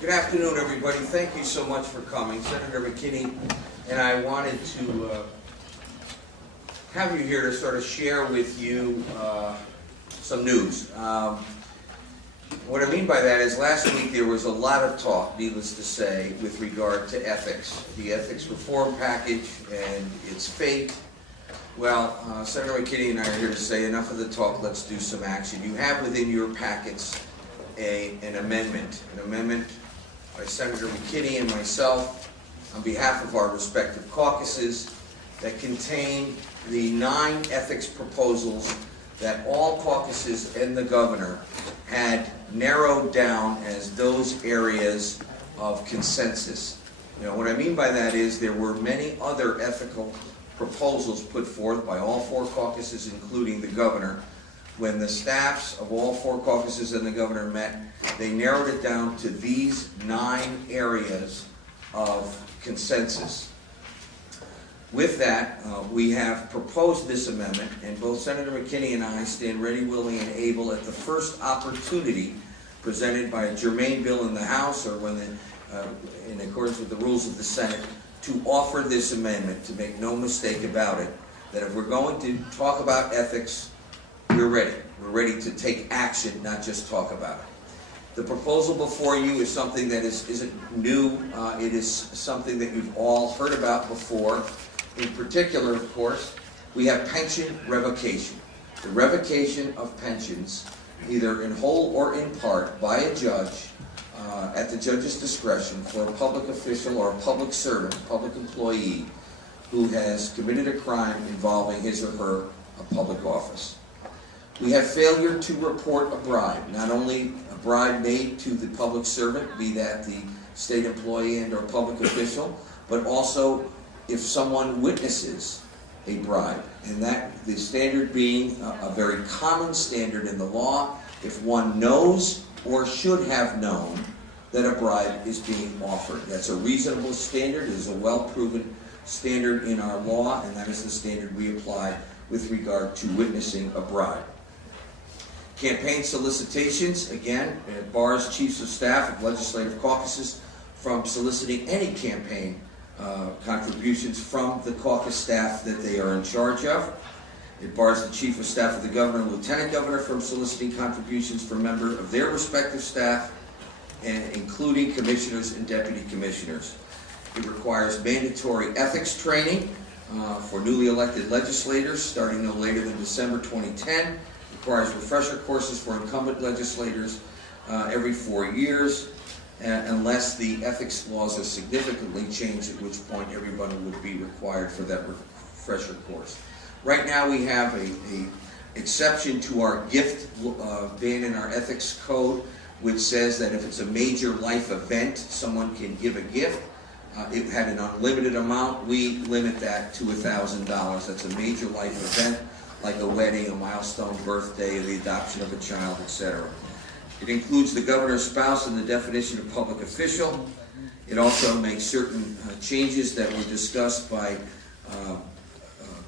Good afternoon, everybody. Thank you so much for coming. Senator McKinney and I wanted to have you here to sort of share with you some news. What I mean by that is last week there was a lot of talk, needless to say, with regard to ethics, the ethics reform package and its fate. Well, Senator McKinney and I are here to say enough of the talk, let's do some action. You have within your packets an amendment by Senator McKinney and myself on behalf of our respective caucuses that contain the 9 ethics proposals that all caucuses and the governor had narrowed down as those areas of consensus. You know, what I mean by that is there were many other ethical proposals put forth by all 4 caucuses, including the governor. When the staffs of all 4 caucuses and the governor met, they narrowed it down to these 9 areas of consensus. With that, we have proposed this amendment, and both Senator McKinney and I stand ready, willing, and able at the first opportunity presented by a germane bill in the House or when in accordance with the rules of the Senate, to offer this amendment, to make no mistake about it, that if we're going to talk about ethics, we're ready. We're ready to take action, not just talk about it. The proposal before you is something that isn't new. It is something that you've all heard about before. In particular, of course, we have pension revocation. The revocation of pensions, either in whole or in part, by a judge at the judge's discretion for a public official or a public servant, public employee, who has committed a crime involving his or her public office. We have failure to report a bribe, not only a bribe made to the public servant, be that the state employee and or public official, but also if someone witnesses a bribe. And that the standard being a very common standard in the law, if one knows or should have known that a bribe is being offered. That's a reasonable standard. It is a well-proven standard in our law, and that is the standard we apply with regard to witnessing a bribe. Campaign solicitations, again, it bars chiefs of staff of legislative caucuses from soliciting any campaign contributions from the caucus staff that they are in charge of. It bars the chief of staff of the governor and lieutenant governor from soliciting contributions from members of their respective staff, and including commissioners and deputy commissioners. It requires mandatory ethics training for newly elected legislators starting no later than December 2010. Requires refresher courses for incumbent legislators every 4 years, unless the ethics laws are significantly changed, at which point everybody would be required for that refresher course. Right now we have an exception to our gift ban in our ethics code, which says that if it's a major life event, someone can give a gift. It had an unlimited amount. We limit that to $1,000. That's a major life event, like a wedding, a milestone birthday, the adoption of a child, etc. It includes the governor's spouse in the definition of public official. It also makes certain changes that were discussed by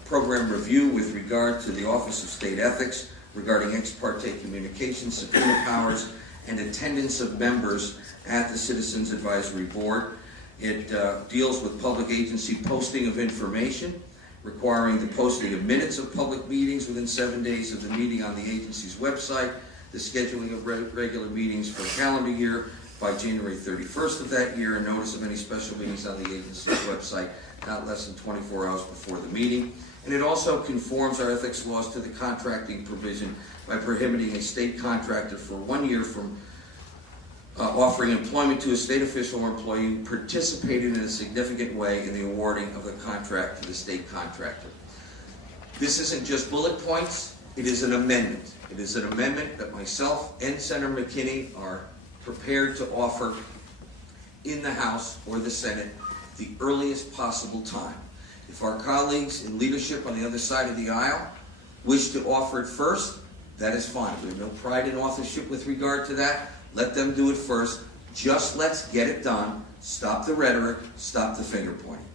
program review with regard to the Office of State Ethics regarding ex parte communications, subpoena powers, and attendance of members at the Citizens Advisory Board. It deals with public agency posting of information, requiring the posting of minutes of public meetings within 7 days of the meeting on the agency's website, the scheduling of regular meetings for a calendar year by January 31st of that year, and notice of any special meetings on the agency's website not less than 24 hours before the meeting. And it also conforms our ethics laws to the contracting provision by prohibiting a state contractor for 1 year from offering employment to a state official or employee who participated in a significant way in the awarding of the contract to the state contractor. This isn't just bullet points, it is an amendment. It is an amendment that myself and Senator McKinney are prepared to offer in the House or the Senate the earliest possible time. If our colleagues in leadership on the other side of the aisle wish to offer it first, that is fine. We have no pride in authorship with regard to that. Let them do it first. Just let's get it done. Stop the rhetoric. Stop the finger pointing.